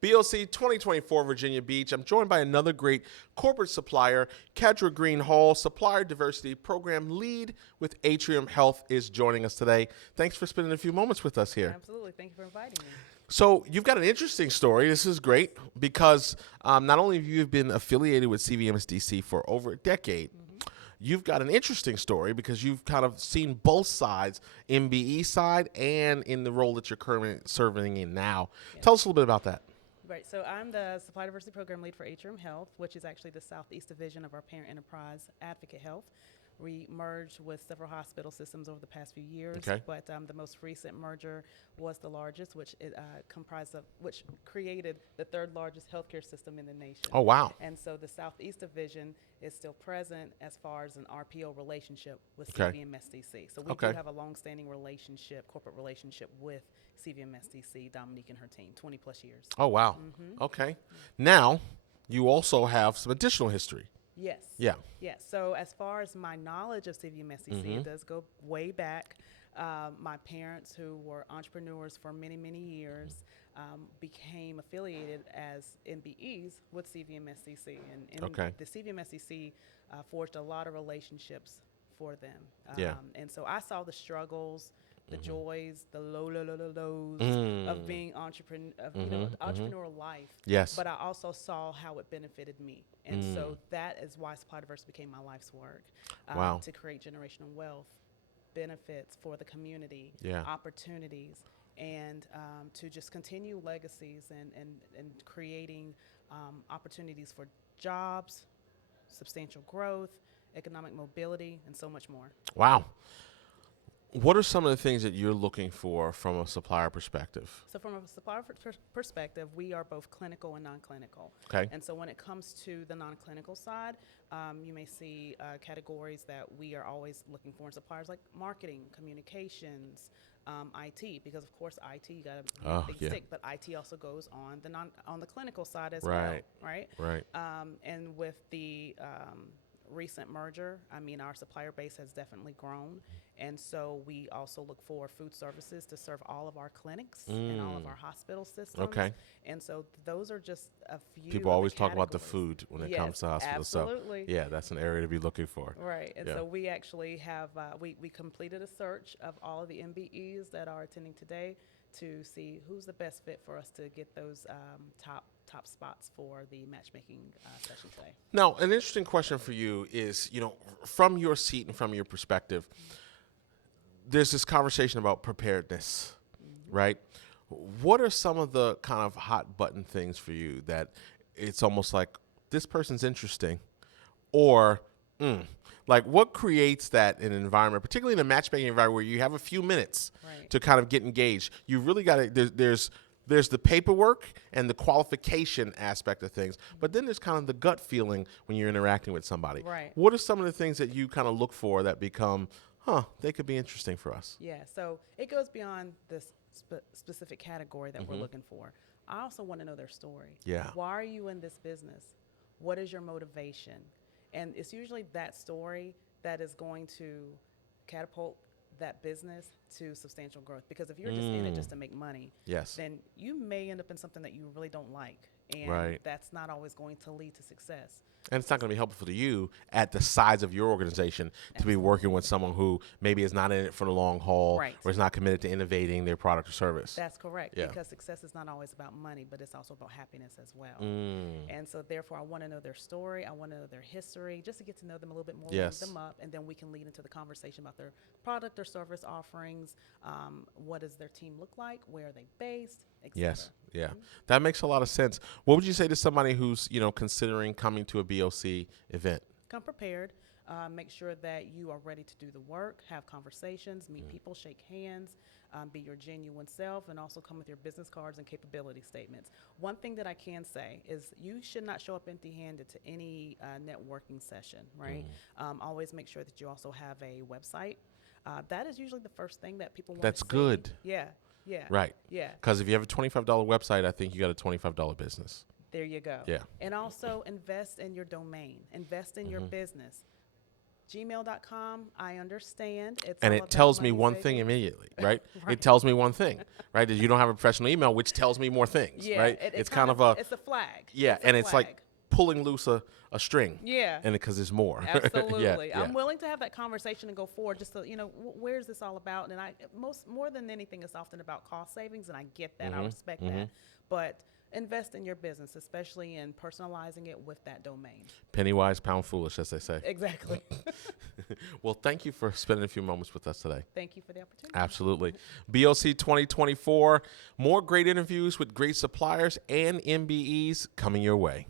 BOC 2024 Virginia Beach. I'm joined by another great corporate supplier. Kaddra Greene-Hall, Supplier Diversity Program Lead with Atrium Health, is joining us today. Thanks for spending a few moments with us here. Absolutely. Thank you for inviting me. So you've got an interesting story. This is great because not only have you been affiliated with CVMSDC for over a decade, you've got an interesting story because you've kind of seen both sides, MBE side and in the role that you're currently serving in now. Tell us a little bit about that. Right. So I'm the Supplier Diversity Program Lead for Atrium Health, which is actually the Southeast Division of our parent enterprise, Advocate Health. We merged with several hospital systems over the past few years, but the most recent merger was the largest, which which created the third largest healthcare system in the nation. Oh, wow. And so the Southeast Division is still present as far as an RPO relationship with CVMSDC. So we do have a long-standing relationship, corporate relationship with CVMSDC, Dominique and her team, 20 plus years. Oh, wow. Okay. Now, you also have some additional history. Yes. Yeah. Yes. So as far as my knowledge of CVMSDC, it does go way back. My parents, who were entrepreneurs for many, many years, became affiliated as MBEs with CVMSDC. And the CVMSDC forged a lot of relationships for them. And so I saw the struggles, the joys, the lows of being entrepreneurial life. Yes. But I also saw how it benefited me. And so that is why Supplier Diversity became my life's work. To create generational wealth, benefits for the community, opportunities, and to just continue legacies and creating opportunities for jobs, substantial growth, economic mobility, and so much more. Wow. What are some of the things that you're looking for from a supplier perspective? So from a supplier perspective, we are both clinical and non-clinical. Okay. And so when it comes to the non-clinical side, you may see categories that we are always looking for in suppliers, like marketing, communications, IT, because of course IT, you got a big stick, but IT also goes on the clinical side as well, right? Right. And with the recent merger, I mean, our supplier base has definitely grown. And so we also look for food services to serve all of our clinics and all of our hospital systems. Okay. And so those are just a few. People always talk about the food when it comes to hospitals. Absolutely. So yeah, that's an area to be looking for. Right. And so we actually have, we completed a search of all of the MBEs that are attending today to see who's the best fit for us to get those top spots for the matchmaking session today. Now, an interesting question for you is, from your seat and from your perspective, there's this conversation about preparedness, right? What are some of the kind of hot button things for you that it's almost like this person's interesting, or like what creates that in an environment, particularly in a matchmaking environment where you have a few minutes to kind of get engaged? You really got to, there's the paperwork and the qualification aspect of things, but then there's kind of the gut feeling when you're interacting with somebody. Right. What are some of the things that you kind of look for that become, they could be interesting for us? Yeah, so it goes beyond this specific category that we're looking for. I also want to know their story. Yeah. Why are you in this business? What is your motivation? And it's usually that story that is going to catapult that business to substantial growth. Because if you're just in it just to make money, then you may end up in something that you really don't like. And that's not always going to lead to success. And it's not going to be helpful to you at the size of your organization to be working with someone who maybe is not in it for the long haul or is not committed to innovating their product or service. That's correct, because success is not always about money, but it's also about happiness as well. And so therefore, I want to know their story. I want to know their history, just to get to know them a little bit more, warm them up, and then we can lead into the conversation about their product or service offerings. What does their team look like? Where are they based? Yes. Yeah. That makes a lot of sense. What would you say to somebody who's, considering coming to a BOC event? Come prepared. Make sure that you are ready to do the work, have conversations, meet people, shake hands, be your genuine self, and also come with your business cards and capability statements. One thing that I can say is you should not show up empty-handed to any networking session, right? Always make sure that you also have a website. That is usually the first thing that people want to see. That's good. Yeah. Yeah. Right. Yeah. Because if you have a $25 website, I think you got a $25 business. There you go. Yeah. And also invest in your domain. Invest in your business. gmail.com. I understand. And all it about tells me money one thing saving. immediately, right? Right. It tells me one thing, right? That you don't have a professional email, which tells me more things, Yeah, right? it's kind of a, it's a flag. yeah, It's a and it's like flag. pulling loose a string. Yeah. And because there's more. Absolutely. yeah. I'm willing to have that conversation and go forward just so, where is this all about? And more than anything, it's often about cost savings, and I get that. I respect that. But invest in your business, especially in personalizing it with that domain. Penny wise, pound foolish, as they say. Exactly. Well, thank you for spending a few moments with us today. Thank you for the opportunity. Absolutely. BOC 2024, more great interviews with great suppliers and MBEs coming your way.